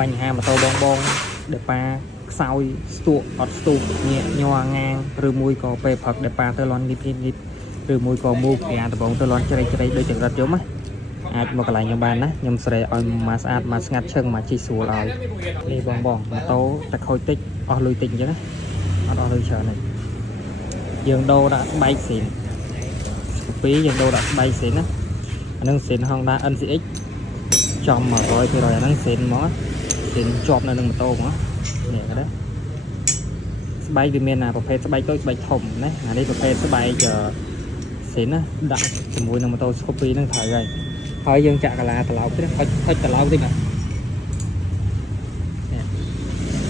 បញ្ហាម៉ូតូបងដែលប៉ាខ្សោយស្ទួកអត់ស្ទុះញាក់ញ័រងាងឬមួយក៏ពេលព្រឹកដែលប៉ាទៅលន់ងីបឬមួយក៏មូកអាដំបងទៅលន់ជ្រៃដូចចង្រិតយំណាអាចមកកន្លែងខ្ញុំបានណាខ្ញុំស្រែឲ្យមកស្អាតមកស្ងាត់ឈឹងមកជីស្រួលឲ្យនេះបងម៉ូតូតែខូចតិចអស់លុយតិចអញ្ចឹងណាអត់អស់លុយច្រើនទេយើងដូរដាក់ស្បែកស៊ីនពីយើងដូរដាក់ស្បែកស៊ីនណាអានឹងស៊ីន Honda NCX ចំ 100% អាហ្នឹងស៊ីនមកស៊ីនជាប់នៅនឹងម៉ូតូហ្មងនេះគេដែរស្បែកវាមានប្រភេទស្បែកតូចស្បែកធំណាអានេះប្រភេទស្បែកស៊ីនណាដាក់ជាមួយនឹងម៉ូតូ Scoopy ហ្នឹងត្រូវហើយយើងចាក់កាឡាត្រឡោកទៀតហុចត្រឡោកតិចណា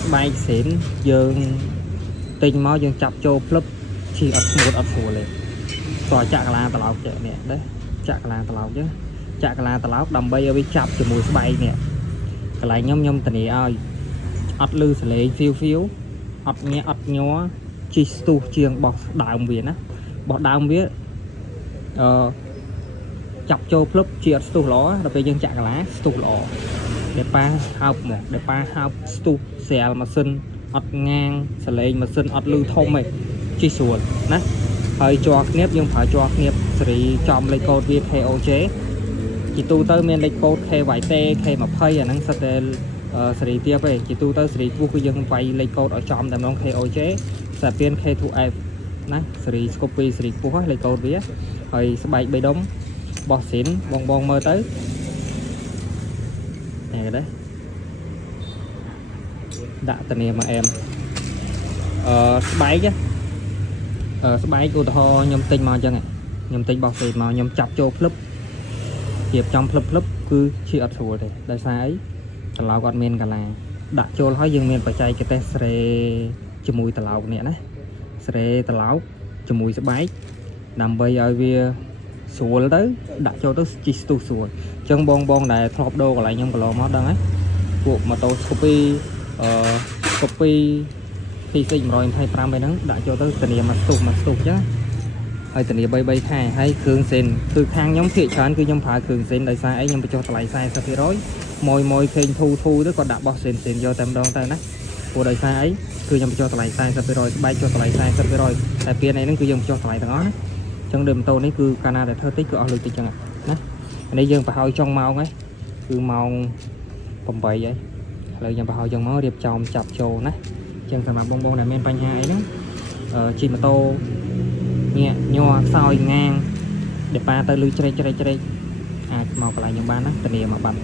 ស្បែកស៊ីនយើងទិញមកយើងចាប់ចូលភ្លឹបឈីអត់ស្មូតអត់ស្រួលទេតោះចាក់កាឡាត្រឡោកចេះនេះដែរចាក់កាឡាត្រឡោកចឹងចាក់កាឡាត្រឡោកដើម្បីឲ្យវាចាប់ជាមួយស្បែកនេះកន្លែងខ្ញុំធានាឲ្យអត់លឺសលេងហ្វីវអត់ញាក់អត់ញ័រជីស្ទុះជាងបោះដើមវាណាបោះដើមវាចាប់ចូលភ្លុបជាអត់ស្ទុះល្អដល់ពេលយើងចាក់កាឡាស្ទុះល្អដែលប៉ាហោបមកដែលប៉ាហោបស្ទុះស្រាលម៉ាស៊ីនអត់ងាងសលេងម៉ាស៊ីនអត់លឺធំទេជីស្រួលណាហើយជាប់គ្នាយើងប្រើជាប់គ្នាសេរីចំលេខកូដវា KOJ ជាទូទៅមានលេខកូដ KYT K20 អាហ្នឹងសិតតែសេរីទៀតទេជាទូទៅសេរីពោះគឺយើងវាយលេខកូដឲ្យចំតែម្ដង KOJ សាពៀន K2F ណាសេរី Scoopy សេរីពោះលេខកូដវាហើយស្បែក3ដុំបោះស៊ីនបងមើលទៅនេះគេដែរដាក់ធានាមកអែមស្បែកស្បែកឧទាហរណ៍ខ្ញុំទិញមកអញ្ចឹងខ្ញុំទិញបោះស៊ីនមកខ្ញុំចាប់ចូលភ្លឹបជាចំភ្លឹបគឺឈីអត់ស្រួលទេដោយសារអីត្រឡោកអត់មានកាឡាដាក់ចូលហើយយើងមានបច្ចេកទេសស្រេជាមួយត្រឡោកនេះណាស្រេត្រឡោកជាមួយស្បែកដើម្បីឲ្យវាស្រួលទៅដាក់ចូលទៅជីស្ទុះស្រួលអញ្ចឹងបងដែលធ្លាប់ដូរកន្លែងខ្ញុំកន្លងមកដឹងហើយពួកម៉ូតូ Scoopy Scoopy PC 125ហ្នឹងដាក់ចូលទៅធានាមកស្ទុះអញ្ចឹងហើយធានា3ខែហើយគ្រឿងសេនគឺខាងខ្ញុំភាគច្រើនគឺខ្ញុំប្រើគ្រឿងសេនដោយសារអីខ្ញុំបញ្ចុះតម្លៃ 40% មួយឃើញធូទៅក៏ដាក់បោះសេនយកតែម្ដងទៅណាព្រោះដោយសារអីគឺខ្ញុំបញ្ចុះតម្លៃ 40% ស្បែកចុះតម្លៃ 40% តែពានហ្នឹងគឺយើងបញ្ចុះតម្លៃទាំងអស់ណាអញ្ចឹងដូចម៉ូតូនេះគឺកាលណាតែធ្វើតិចគឺអស់លុយតិចចឹងណានេះយើងប្រហោចចុងម៉ោងហើយគឺម៉ោង 8ហើយឥឡូវយើងប្រហោចចុងម៉ោងរៀបចំចាប់ចូលណាអញ្ចឹងសម្រាប់បងដែលមានបញ្ហាអីហ្នឹងជិះម៉ូតូញាក់ញ័រខ្សោយងាងដែលប៉ាទៅលឺជ្រែកអាចមកកន្លែងខ្ញុំបានណាធានាមកបាត់